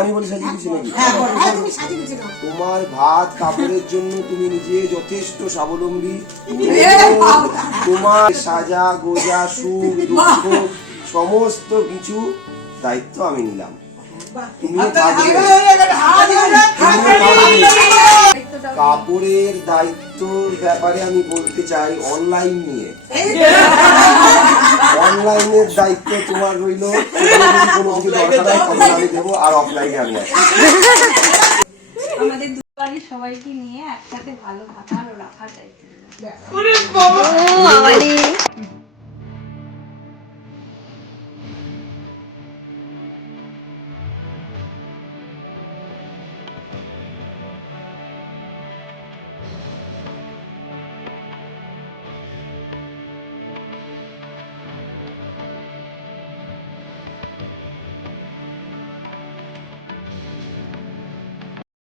আমি বলি সাজিয়ে দিচ্ছি নাকি? তোমার ভাত কাপড়ের জন্য তুমি নিজে যথেষ্ট স্বাবলম্বী। তোমার সাজা গোজা সুখ দুঃখ সমস্ত কিছু দায়িত্ব আমি নিলাম। তুমিও থাকবে। কাপড়ের দায়িত্বর ব্যাপারে আমি বলতে চাই অনলাইন নিয়ে। অনলাইনের দায়িত্ব তোমার রইল, কোনো কিছু দরকার হয় তখন আমি দেবো, আর অফলাইনে আমি আছি। আমাদের দুবারই সবাইকে নিয়ে একসাথে ভালো থাকার ও রাখার দায়িত্ব।